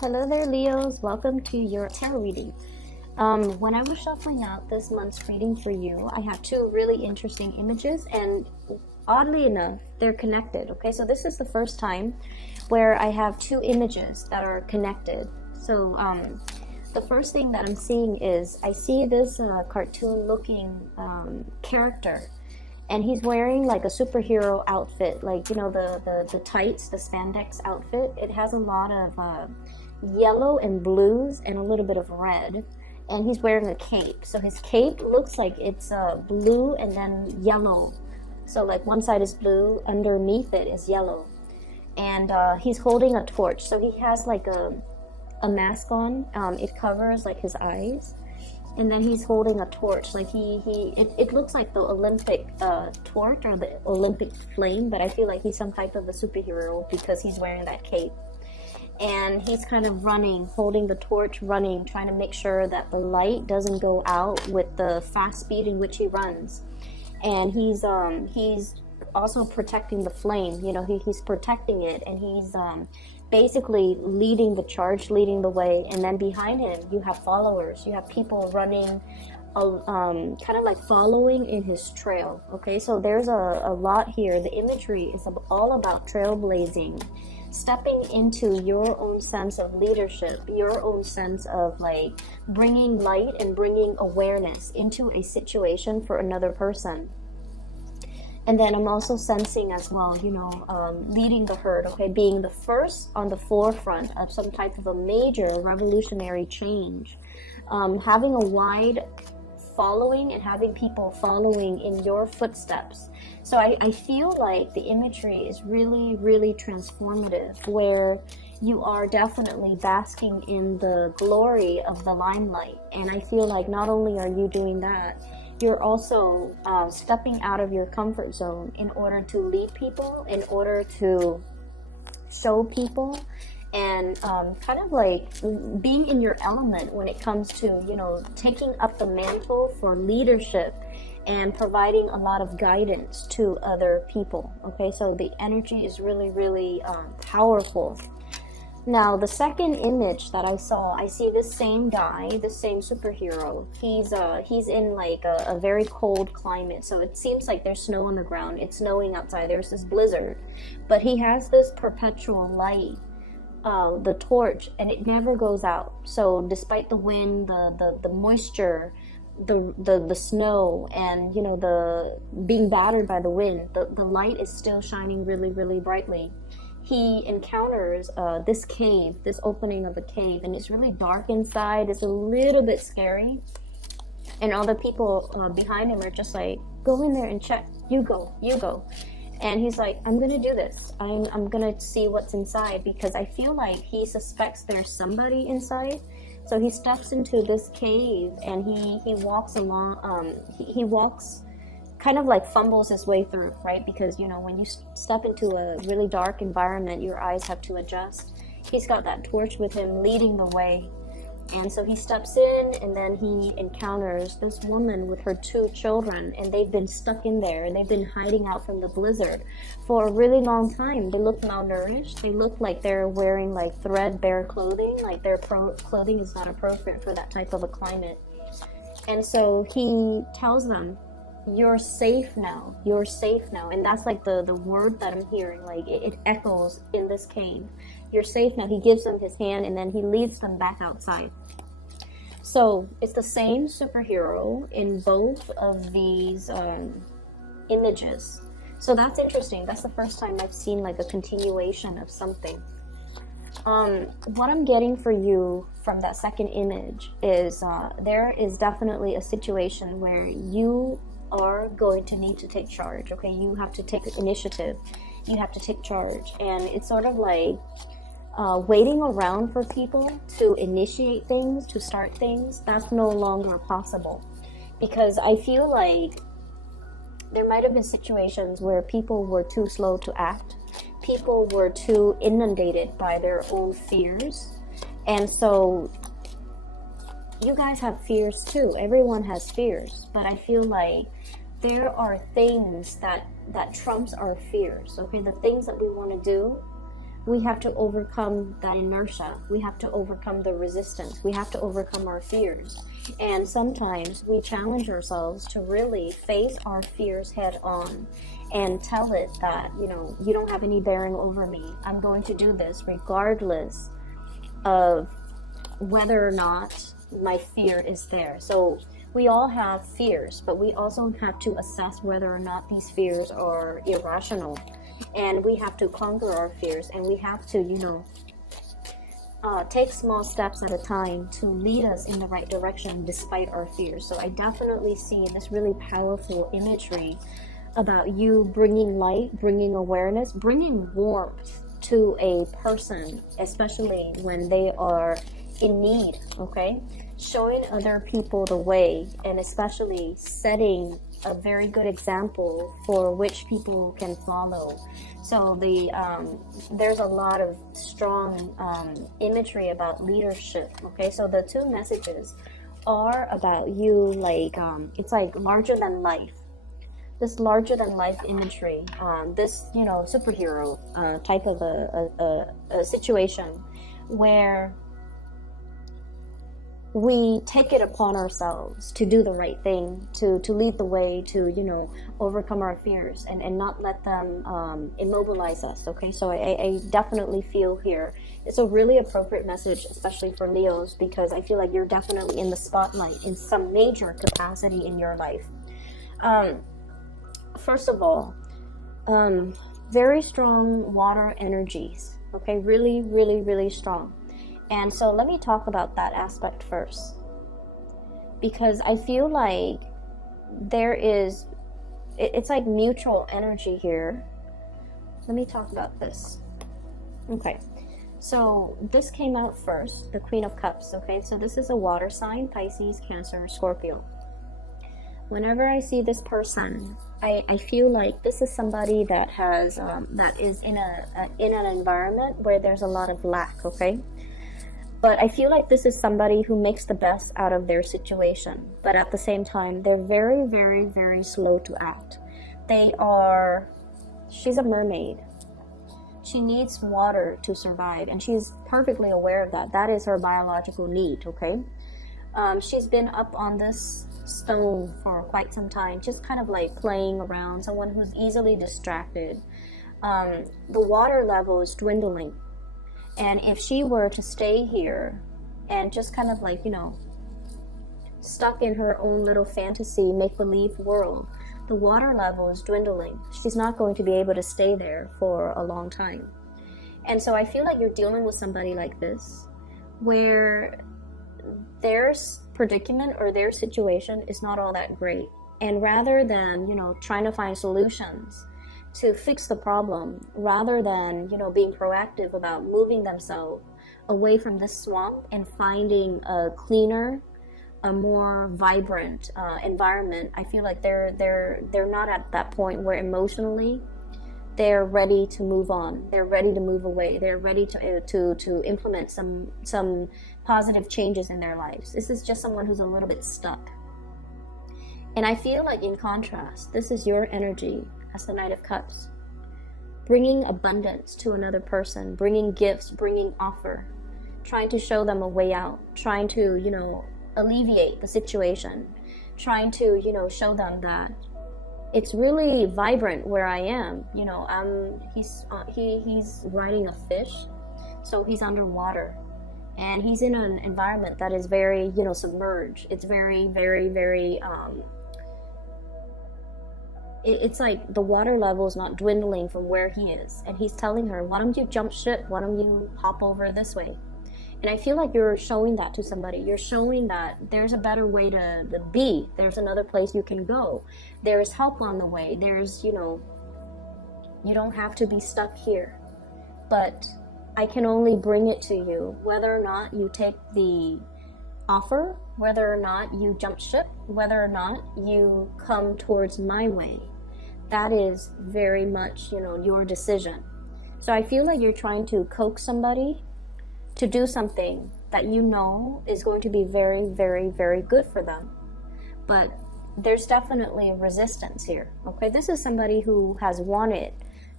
Hello there, Leos. Welcome to your tarot reading. When I was shuffling out this month's reading for you, I have two really interesting images, and oddly enough, they're connected. Okay, so this is the first time where I have two images that are connected. So the first thing that I'm seeing is I see this cartoon-looking character. And he's wearing like a superhero outfit, like, you know, the tights, the spandex outfit. It has a lot of yellow and blues and a little bit of red. And he's wearing a cape. So his cape looks like it's blue and then yellow. So like one side is blue, underneath it is yellow. And he's holding a torch. So he has like a mask on. It covers like his eyes. And then he's holding a torch, like it looks like the Olympic torch or the Olympic flame, but I feel like he's some type of a superhero because he's wearing that cape. And he's kind of running, holding the torch, running, trying to make sure that the light doesn't go out with the fast speed in which he runs. And he's also protecting the flame, you know, he's protecting it, and he's basically leading the charge, leading the way. And then behind him you have followers, you have people running, kind of like following in his trail. Okay, so there's a lot here. The imagery is all about trailblazing, stepping into your own sense of leadership, your own sense of like bringing light and bringing awareness into a situation for another person. And then I'm also sensing as well, you know, leading the herd, okay, being the first on the forefront of some type of a major revolutionary change, having a wide following and having people following in your footsteps. So I feel like the imagery is really, really transformative, where you are definitely basking in the glory of the limelight. And I feel like not only are you doing that, you're also stepping out of your comfort zone in order to lead people, in order to show people, and kind of like being in your element when it comes to, you know, taking up the mantle for leadership and providing a lot of guidance to other people. Okay, so the energy is really, really powerful. Now, the second image that I saw, I see this same guy, the same superhero. He's in like a very cold climate, so it seems like there's snow on the ground. It's snowing outside. There's this blizzard, but he has this perpetual light, the torch, and it never goes out. So despite the wind, the moisture, the snow, and, you know, the being battered by the wind, the light is still shining really, really brightly. He encounters this cave, this opening of a cave, and it's really dark inside. It's a little bit scary, and all the people behind him are just like, go in there and check. You go. And he's like, I'm gonna do this. I'm gonna see what's inside, because I feel like he suspects there's somebody inside. So he steps into this cave and he walks along. He walks, kind of like fumbles his way through, right? Because, you know, when you step into a really dark environment, your eyes have to adjust. He's got that torch with him leading the way. And so he steps in, and then he encounters this woman with her two children, and they've been stuck in there, and they've been hiding out from the blizzard for a really long time. They look malnourished. They look like they're wearing like threadbare clothing, like their clothing is not appropriate for that type of a climate. And so he tells them, you're safe now, and that's like the word that I'm hearing, like it echoes in this cave. You're safe now. He gives them his hand, and then he leads them back outside. So it's the same superhero in both of these images. So that's interesting. That's the first time I've seen like a continuation of something. What I'm getting for you from that second image is there is definitely a situation where you are going to need to take charge. Okay, you have to take initiative, you have to take charge, and it's sort of like waiting around for people to initiate things, to start things. That's no longer possible, because I feel like there might have been situations where people were too slow to act, people were too inundated by their own fears. And so you guys have fears too. Everyone has fears, but I feel like there are things that trumps our fears. Okay, the things that we want to do, we have to overcome that inertia. We have to overcome the resistance. We have to overcome our fears. And sometimes we challenge ourselves to really face our fears head on and tell it that, you know, you don't have any bearing over me. I'm going to do this regardless of whether or not my fear is there. So we all have fears, but we also have to assess whether or not these fears are irrational. And we have to conquer our fears, and we have to, you know, take small steps at a time to lead us in the right direction despite our fears. So I definitely see this really powerful imagery about you bringing light, bringing awareness, bringing warmth to a person, especially when they are in need, okay? Showing other people the way, and especially setting a very good example for which people can follow. So there's a lot of strong imagery about leadership, okay? So the two messages are about you, like, it's like larger than life. This larger than life imagery, this, you know, superhero type of a situation where we take it upon ourselves to do the right thing, to lead the way, to, you know, overcome our fears and not let them immobilize us, okay? So I definitely feel here it's a really appropriate message, especially for Leos, because I feel like you're definitely in the spotlight in some major capacity in your life. First of all, very strong water energies, okay? Really, really, really strong. And so let me talk about that aspect first, because I feel like it's like mutual energy here. Let me talk about this. Okay, so this came out first, the Queen of Cups, okay? So this is a water sign, Pisces, Cancer, Scorpio. Whenever I see this person, I feel like this is somebody that has that is in an environment where there's a lot of lack, okay? But I feel like this is somebody who makes the best out of their situation. But at the same time, they're very, very, very slow to act. She's a mermaid. She needs water to survive, and she's perfectly aware of that. That is her biological need, okay? She's been up on this stone for quite some time, just kind of like playing around, someone who's easily distracted. The water level is dwindling. And if she were to stay here and just kind of like, you know, stuck in her own little fantasy, make-believe world, the water level is dwindling. She's not going to be able to stay there for a long time. And so I feel like you're dealing with somebody like this, where their predicament or their situation is not all that great. And rather than, you know, trying to find solutions to fix the problem, rather than, you know, being proactive about moving themselves away from this swamp and finding a cleaner, a more vibrant environment, I feel like they're not at that point where emotionally they're ready to move on. They're ready to move away. They're ready to implement some positive changes in their lives. This is just someone who's a little bit stuck. And I feel like, in contrast, this is your energy as the Knight of Cups, bringing abundance to another person, bringing gifts, bringing offer, trying to show them a way out, trying to, you know, alleviate the situation, trying to, you know, show them that it's really vibrant where I am. You know, he's riding a fish, so he's underwater, and he's in an environment that is very, you know, submerged. It's very, very, very it's like the water level is not dwindling from where he is, and he's telling her, why don't you jump ship, why don't you hop over this way? And I feel like you're showing that to somebody. You're showing that there's a better way to be. There's another place you can go. There's help on the way. There's, you know, you don't have to be stuck here. But I can only bring it to you, whether or not you take the offer, whether or not you jump ship, whether or not you come towards my way. That is very much, you know, your decision. So I feel like you're trying to coax somebody to do something that you know is going to be very, very, very good for them. But there's definitely resistance here, okay? This is somebody who has wanted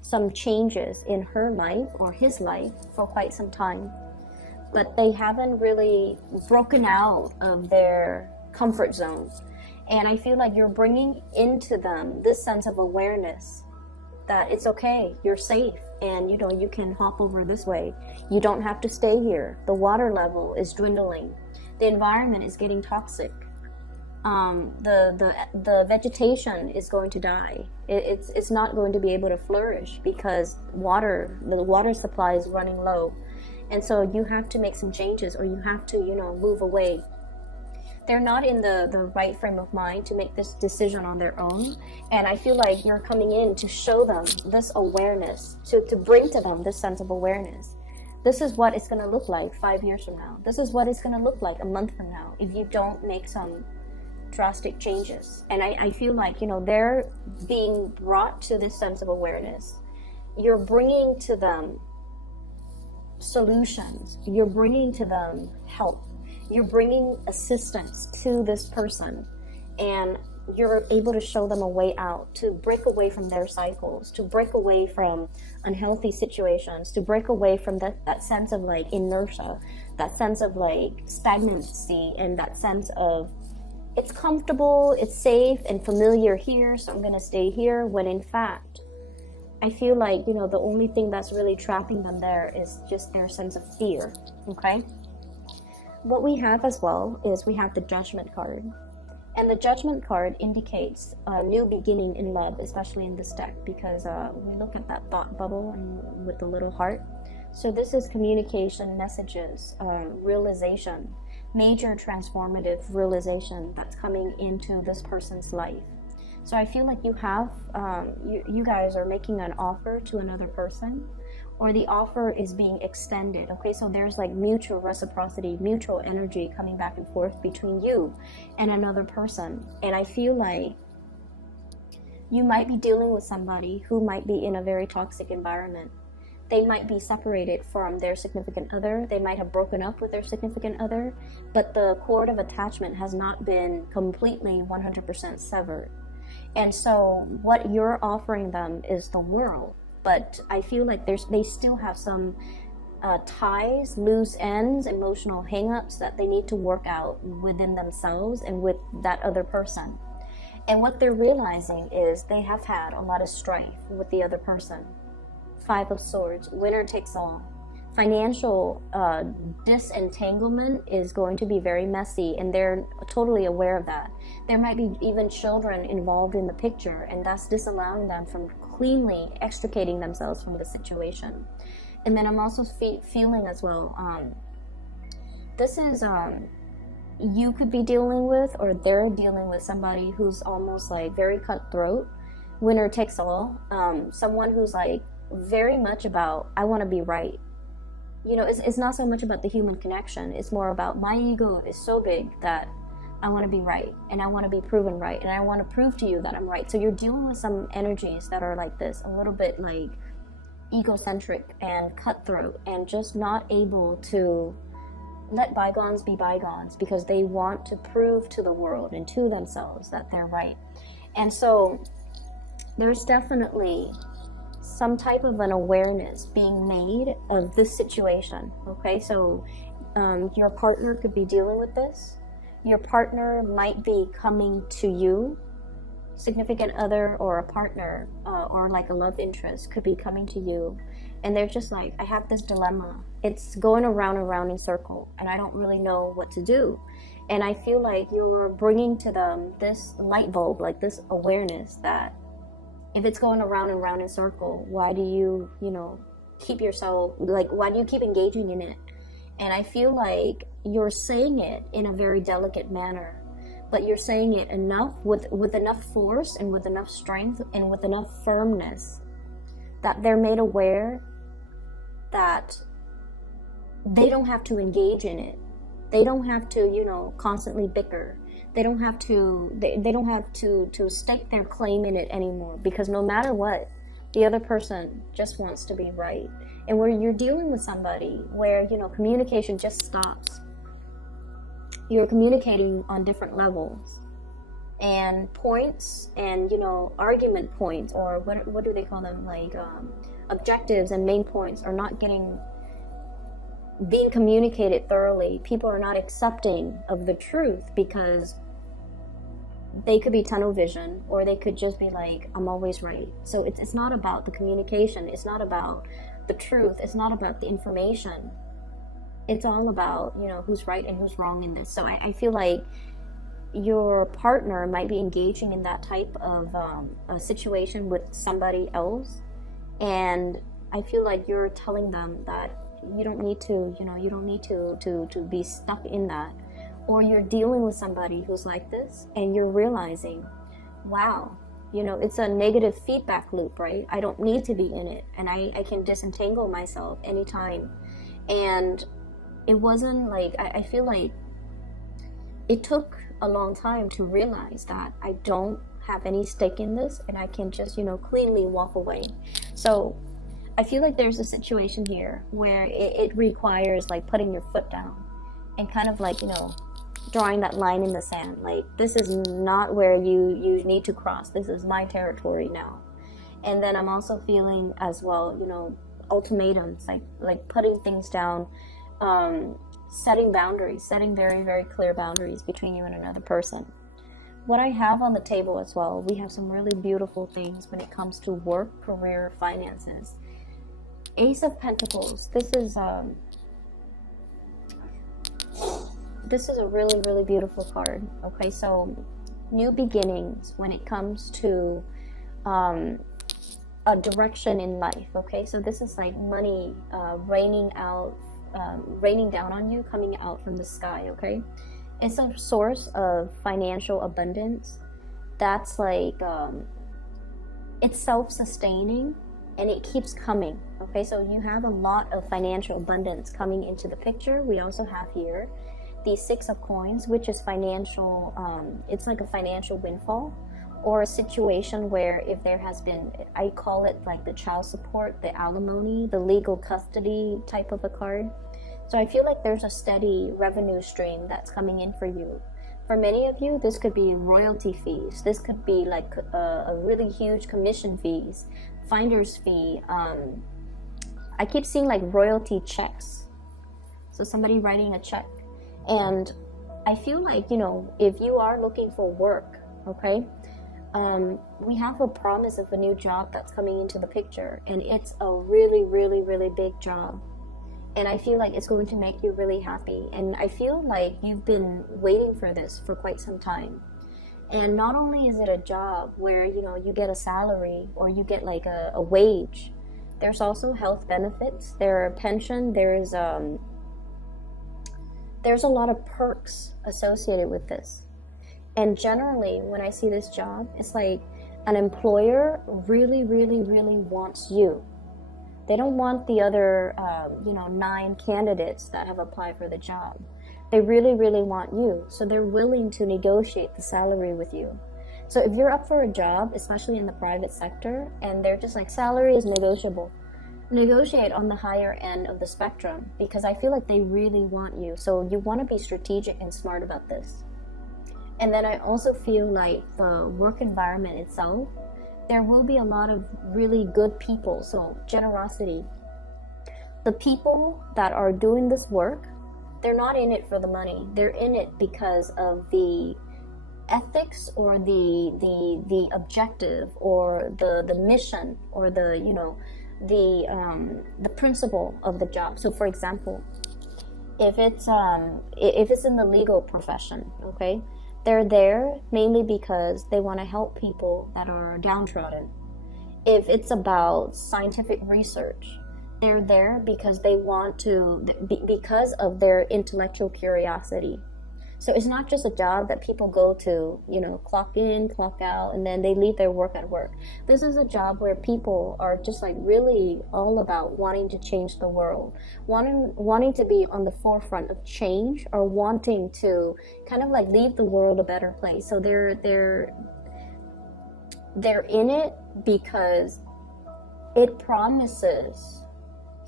some changes in her life or his life for quite some time, but they haven't really broken out of their comfort zone. And I feel like you're bringing into them this sense of awareness that it's okay, you're safe, and you can hop over this way. You don't have to stay here. The water level is dwindling. The environment is getting toxic. The vegetation is going to die. It's not going to be able to flourish because the water supply is running low. And so you have to make some changes, or you have to, move away. They're not in the right frame of mind to make this decision on their own. And I feel like you're coming in to show them this awareness, to bring to them this sense of awareness. This is what it's going to look like 5 years from now. This is what it's going to look like a month from now if you don't make some drastic changes. And I feel like, they're being brought to this sense of awareness. You're bringing to them solutions. You're bringing to them help. You're bringing assistance to this person, and you're able to show them a way out, to break away from their cycles, to break away from unhealthy situations, to break away from that sense of like inertia, that sense of like stagnancy, and that sense of it's comfortable, it's safe and familiar here, so I'm going to stay here, when in fact I feel like, the only thing that's really trapping them there is just their sense of fear. Okay? What we have as well is we have the Judgment card. And the Judgment card indicates a new beginning in love, especially in this deck, because we look at that thought bubble and with the little heart. So this is communication, messages, realization, major transformative realization that's coming into this person's life. So I feel like you have, you guys are making an offer to another person, or the offer is being extended. Okay, so there's like mutual reciprocity, mutual energy coming back and forth between you and another person. And I feel like you might be dealing with somebody who might be in a very toxic environment. They might be separated from their significant other. They might have broken up with their significant other, but the cord of attachment has not been completely 100% severed. And so what you're offering them is the world. But I feel like they still have some ties, loose ends, emotional hangups that they need to work out within themselves and with that other person. And what they're realizing is they have had a lot of strife with the other person. 5 of Swords, winner takes all. Financial disentanglement is going to be very messy, and they're totally aware of that. There might be even children involved in the picture, and that's disallowing them from cleanly extricating themselves from the situation. And then I'm also feeling as well, this is you could be dealing with, or they're dealing with somebody who's almost like very cutthroat, winner takes all, someone who's like very much about, I want to be right. It's not so much about the human connection. It's more about my ego is so big that I want to be right, and I want to be proven right, and I want to prove to you that I'm right. So you're dealing with some energies that are like this, a little bit like egocentric and cutthroat, and just not able to let bygones be bygones because they want to prove to the world and to themselves that they're right. And so there's definitely some type of an awareness being made of this situation. Okay, so your partner could be dealing with this. Your partner might be coming to you. Significant other or a partner or like a love interest could be coming to you, and they're just like, I have this dilemma. It's going around and around in circle, and I don't really know what to do. And I feel like you're bringing to them this light bulb, like this awareness that if it's going around and around in circle, why do you, keep yourself, like, why do you keep engaging in it? And I feel like you're saying it in a very delicate manner, but you're saying it enough, with enough force and with enough strength and with enough firmness that they're made aware that they don't have to engage in it. They don't have to, constantly bicker. They don't have to, they don't have to stake their claim in it anymore, because no matter what, the other person just wants to be right. And where you're dealing with somebody where, communication just stops. You're communicating on different levels. and points, and argument points, or what do they call them, like objectives and main points are not being communicated thoroughly. People are not accepting of the truth because they could be tunnel vision, or they could just be like, I'm always right. So it's not about the communication, it's not about the truth, it's not about the information. It's all about, who's right and who's wrong in this. So I feel like your partner might be engaging in that type of a situation with somebody else, and I feel like you're telling them that you don't need to, you don't need to be stuck in that. Or you're dealing with somebody who's like this, and you're realizing, wow, it's a negative feedback loop, right? I don't need to be in it, and I can disentangle myself anytime. And it wasn't like, I feel like it took a long time to realize that I don't have any stake in this, and I can just, cleanly walk away. So I feel like there's a situation here where it requires like putting your foot down and kind of like, drawing that line in the sand. Like, this is not where you need to cross. This is my territory now. And then I'm also feeling as well, ultimatums, like putting things down, setting boundaries, setting very, very clear boundaries between you and another person. What I have on the table as well, we have some really beautiful things when it comes to work, career, finances. Ace of Pentacles. This is a really, really beautiful card. Okay, so new beginnings when it comes to a direction in life. Okay, so this is like money raining down on you, coming out from the sky. Okay, it's a source of financial abundance that's like it's self-sustaining, and it keeps coming. Okay, so you have a lot of financial abundance coming into the picture. We also have here the Six of Coins, which is financial, it's like a financial windfall, or a situation where if there has been, I call it like the child support, the alimony, the legal custody type of a card. So I feel like there's a steady revenue stream that's coming in for you. For many of you, this could be royalty fees. This could be like a really huge commission fees, finder's fee. I keep seeing like royalty checks. So somebody writing a check. And I feel like, if you are looking for work, okay, we have a promise of a new job that's coming into the picture, and it's a really, really, really big job. And I feel like it's going to make you really happy. And I feel like you've been waiting for this for quite some time. And not only is it a job where, you get a salary or you get like a wage, there's also health benefits, there are pension, there's a lot of perks associated with this. And generally, when I see this job, it's like an employer really, really, really wants you. They don't want the other, 9 candidates that have applied for the job. They really, really want you. So they're willing to negotiate the salary with you. So if you're up for a job, especially in the private sector, and they're just like, salary is negotiable, negotiate on the higher end of the spectrum, because I feel like they really want you. So you want to be strategic and smart about this. And then I also feel like the work environment itself, there will be a lot of really good people. So generosity. The people that are doing this work, they're not in it for the money. They're in it because of the ethics, or the objective, or the mission, or the principle of the job. So for example, if it's in the legal profession, okay, they're there mainly because they want to help people that are downtrodden. If it's about scientific research, they're there because they want to, because of their intellectual curiosity. So it's not just a job that people go to, clock in, clock out, and then they leave their work at work. This is a job where people are just like really all about wanting to change the world, wanting to be on the forefront of change, or wanting to kind of like leave the world a better place. So they're in it because it promises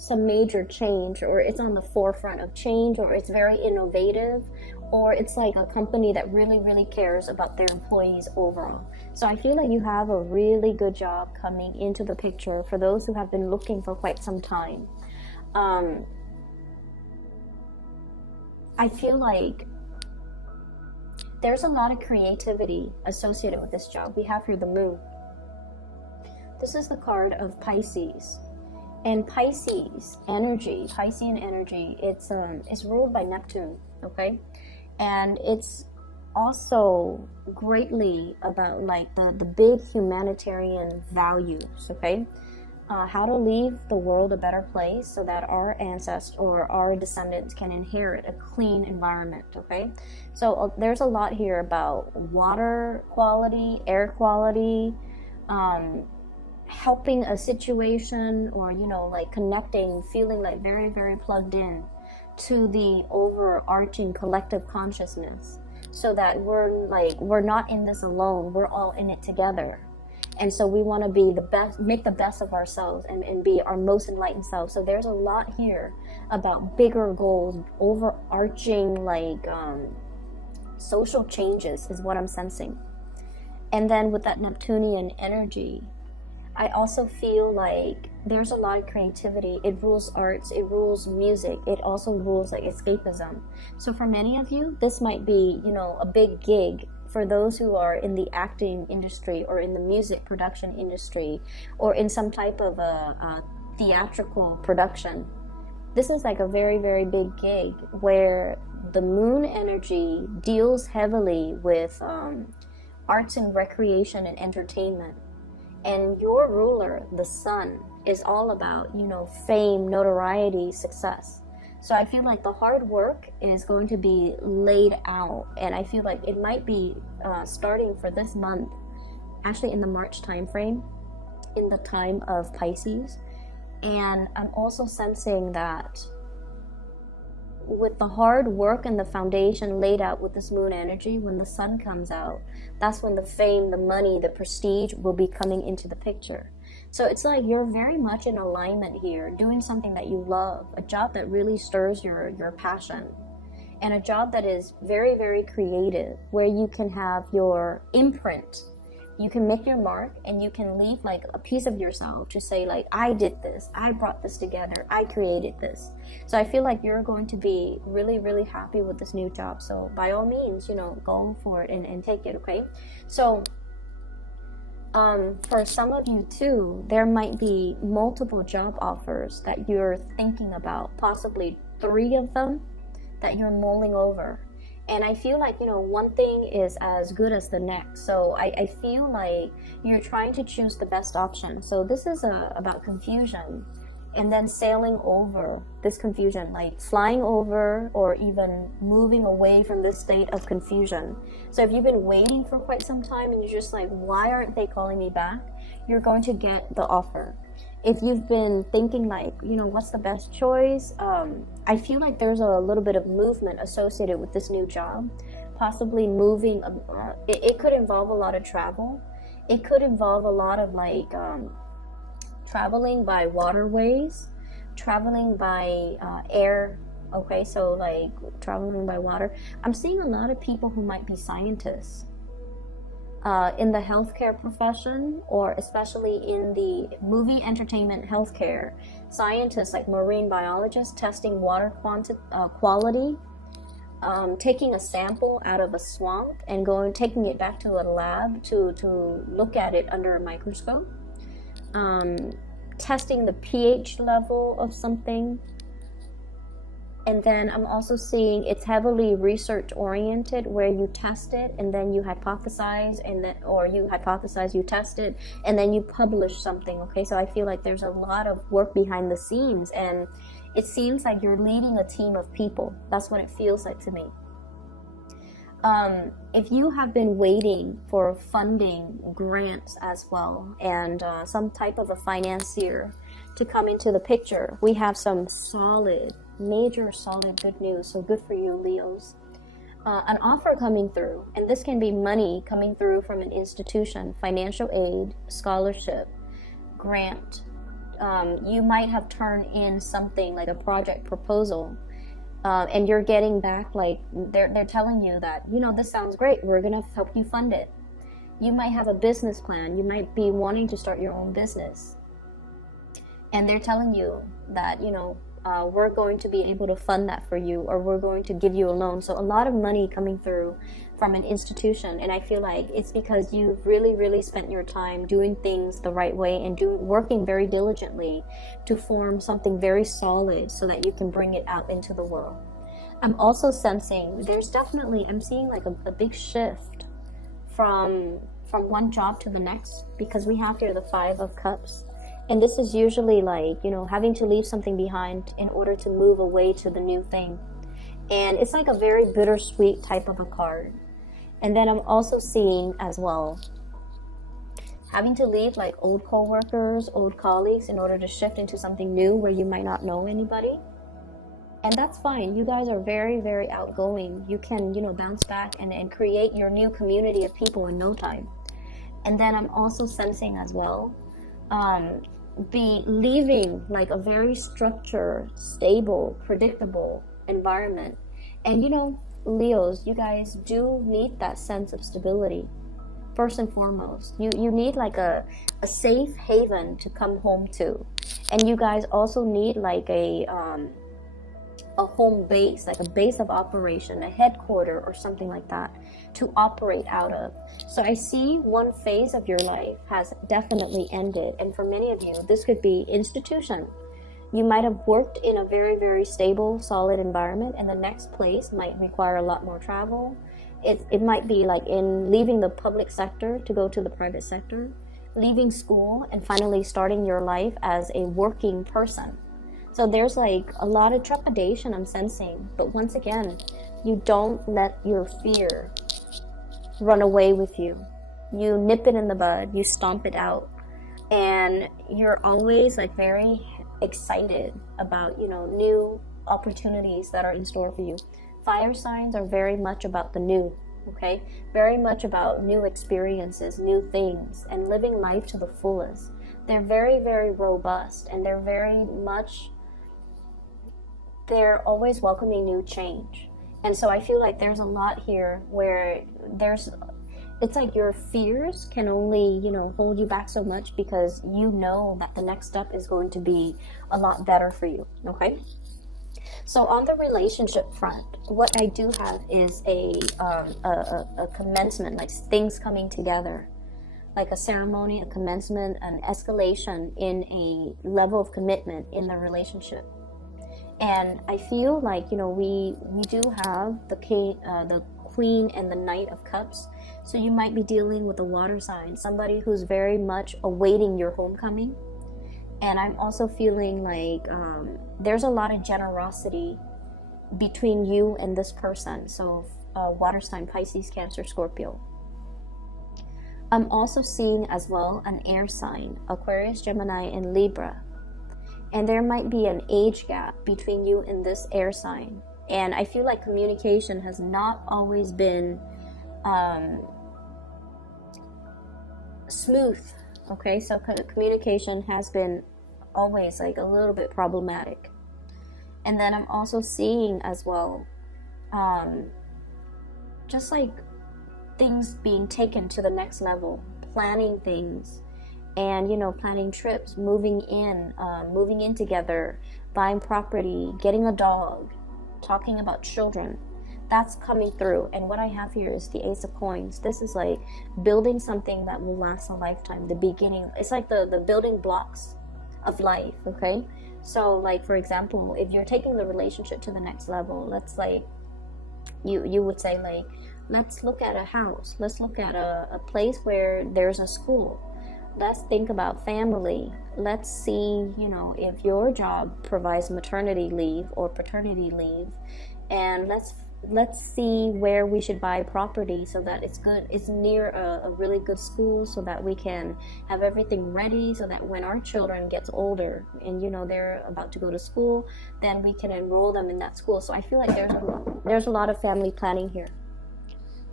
some major change, or it's on the forefront of change, or it's very innovative, or it's like a company that really, really cares about their employees overall. So I feel like you have a really good job coming into the picture for those who have been looking for quite some time. I feel like there's a lot of creativity associated with this job. We have here the moon. This is the card of Pisces. And Pisces energy, Piscean energy, it's ruled by Neptune, okay? And it's also greatly about like the big humanitarian values, okay? How to leave the world a better place so that our ancestors or our descendants can inherit a clean environment, okay? So there's a lot here about water quality, air quality, helping a situation, or like connecting, feeling like very, very plugged in to the overarching collective consciousness, so that we're not in this alone, we're all in it together. And so we want to be the best, make the best of ourselves, and be our most enlightened self. So there's a lot here about bigger goals, overarching social changes is what I'm sensing. And then with that Neptunian energy, I also feel like there's a lot of creativity. It rules arts, it rules music, it also rules like escapism. So for many of you, this might be, a big gig. For those who are in the acting industry, or in the music production industry, or in some type of a theatrical production, this is like a very, very big gig where the moon energy deals heavily with arts and recreation and entertainment. And your ruler, the sun, is all about, fame, notoriety, success. So I feel like the hard work is going to be laid out, and I feel like it might be starting for this month, actually in the March time frame, in the time of Pisces. And I'm also sensing that with the hard work and the foundation laid out with this moon energy, when the sun comes out, that's when the fame, the money, the prestige will be coming into the picture. So it's like you're very much in alignment here, doing something that you love, a job that really stirs your passion, and a job that is very, very creative, where you can have your imprint. You can make your mark, and you can leave like a piece of yourself to say like, I did this, I brought this together, I created this. So I feel like you're going to be really, really happy with this new job. So by all means, go for it and take it, okay? So for some of you too, there might be multiple job offers that you're thinking about, possibly 3 of them that you're mulling over. And I feel like, one thing is as good as the next. So I feel like you're trying to choose the best option. So this is about confusion, and then sailing over this confusion, like flying over or even moving away from this state of confusion. So if you've been waiting for quite some time and you're just like, why aren't they calling me back? You're going to get the offer. If you've been thinking like, what's the best choice? I feel like there's a little bit of movement associated with this new job, possibly moving. It could involve a lot of travel. It could involve a lot of traveling by waterways, traveling by air. Okay, so like traveling by water. I'm seeing a lot of people who might be scientists. In the healthcare profession, or especially in the movie entertainment healthcare, scientists like marine biologists testing water quality, taking a sample out of a swamp and taking it back to a lab to look at it under a microscope, testing the pH level of something. And then I'm also seeing it's heavily research oriented, where you test it and then you hypothesize, or you hypothesize, you test it, and then you publish something. Okay, so I feel like there's a lot of work behind the scenes, and it seems like you're leading a team of people. That's what it feels like to me. If you have been waiting for funding, grants as well, and some type of a financier to come into the picture, we have some major solid good news. So good for you, Leos. An offer coming through, and this can be money coming through from an institution, financial aid, scholarship, grant, you might have turned in something like a project proposal, and you're getting back, like, they're telling you that, you know, this sounds great, we're gonna help you fund it. You might have a business plan, you might be wanting to start your own business, and they're telling you that, you know, we're going to be able to fund that for you, or we're going to give you a loan. So a lot of money coming through from an institution, and I feel like it's because you've really spent your time doing things the right way and working very diligently to form something very solid so that you can bring it out into the world. I'm also sensing there's definitely, I'm seeing like a big shift from one job to the next, because we have here the 5 of Cups. And this is usually like, you know, having to leave something behind in order to move away to the new thing. And it's like a very bittersweet type of a card. And then I'm also seeing as well, having to leave like old co-workers, old colleagues in order to shift into something new where you might not know anybody. And that's fine. You guys are very outgoing. You can, you know, bounce back and create your new community of people in no time. And then I'm also sensing as well, be leaving like a very structured, stable, predictable environment. And you know, Leos, you guys do need that sense of stability. First and foremost, you need like a safe haven to come home to. And you guys also need like a home base, like a base of operation, a headquarter or something like that to operate out of. So I see one phase of your life has definitely ended, and for many of you this could be institution. You might have worked in a very stable, solid environment, and the next place might require a lot more travel. It might be like in leaving the public sector to go to the private sector, leaving school and finally starting your life as a working person. So there's like a lot of trepidation I'm sensing, but once again, you don't let your fear run away with you. You nip it in the bud, you stomp it out, and you're always like very excited about, you know, new opportunities that are in store for you. Fire signs are very much about the new, okay? Very much about new experiences, new things, and living life to the fullest. They're very robust, and they're always welcoming new change. And so I feel like there's a lot here where it's like your fears can only, you know, hold you back so much, because you know that the next step is going to be a lot better for you, okay? So on the relationship front, what I do have is a commencement, like things coming together, like a ceremony, a commencement, an escalation in a level of commitment in the relationship. And I feel like, you know, we do have the Queen and the Knight of Cups. So you might be dealing with a water sign, somebody who's very much awaiting your homecoming. And I'm also feeling like there's a lot of generosity between you and this person. So water sign, Pisces, Cancer, Scorpio. I'm also seeing as well an air sign, Aquarius, Gemini, and Libra. And there might be an age gap between you and this air sign. And I feel like communication has not always been smooth, okay? So communication has been always like a little bit problematic. And then I'm also seeing as well, just like things being taken to the next level, planning things, and, you know, planning trips, moving in together, buying property, getting a dog, talking about children. That's coming through. And what I have here is the Ace of Coins. This is like building something that will last a lifetime. The beginning, it's like the building blocks of life, okay? So like, for example, if you're taking the relationship to the next level, let's like, you would say like, let's look at a house. Let's look at a place where there's a school. Let's think about family. Let's see, you know, if your job provides maternity leave or paternity leave, and let's see where we should buy property so that it's near a really good school, so that we can have everything ready, so that when our children gets older and, you know, they're about to go to school, then we can enroll them in that school. So I feel like there's a lot of family planning here.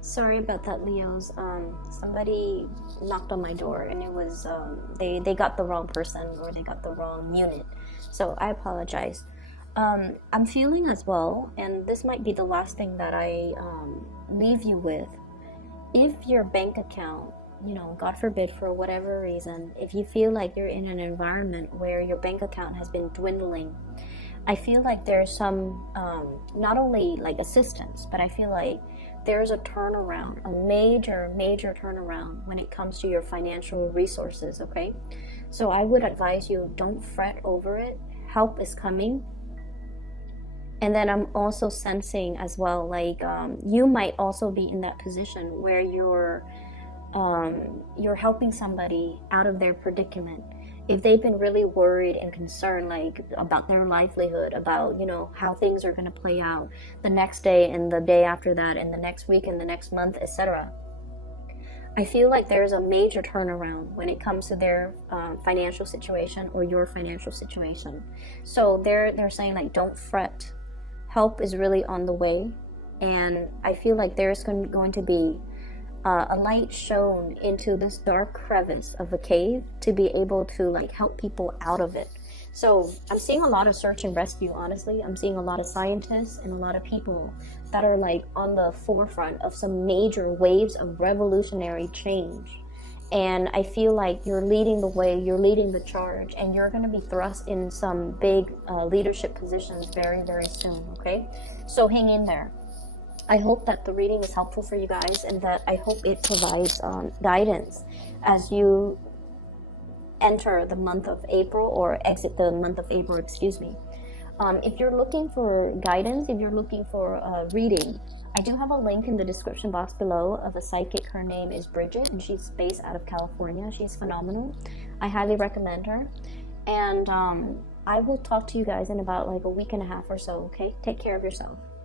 Sorry about that, Leos. Somebody knocked on my door, and it was they got the wrong person, or they got the wrong unit. So I apologize. I'm feeling as well, and this might be the last thing that I leave you with. If your bank account, you know, God forbid, for whatever reason, if you feel like you're in an environment where your bank account has been dwindling, I feel like there's some not only like assistance, but I feel like there's a turnaround, a major turnaround when it comes to your financial resources. Okay, so I would advise you, don't fret over it. Help is coming. And then I'm also sensing as well, like you might also be in that position where you're helping somebody out of their predicament. If they've been really worried and concerned, like about their livelihood, about, you know, how things are going to play out the next day and the day after that and the next week and the next month, etc. I feel like there's a major turnaround when it comes to their financial situation or your financial situation. So they're saying, like, don't fret. Help is really on the way, and I feel like there's going to be a light shown into this dark crevice of a cave to be able to like help people out of it. So I'm seeing a lot of search and rescue, honestly. I'm seeing a lot of scientists and a lot of people that are like on the forefront of some major waves of revolutionary change. And I feel like you're leading the way, you're leading the charge, and you're going to be thrust in some big leadership positions very, very soon, okay? So hang in there. I hope that the reading is helpful for you guys, and that I hope it provides guidance as you enter the month of April, or exit the month of April, excuse me. If you're looking for guidance, if you're looking for a reading, I do have a link in the description box below of a psychic. Her name is Bridget, and she's based out of California. She's phenomenal. I highly recommend her. And I will talk to you guys in about like a week and a half or so, okay? Take care of yourself.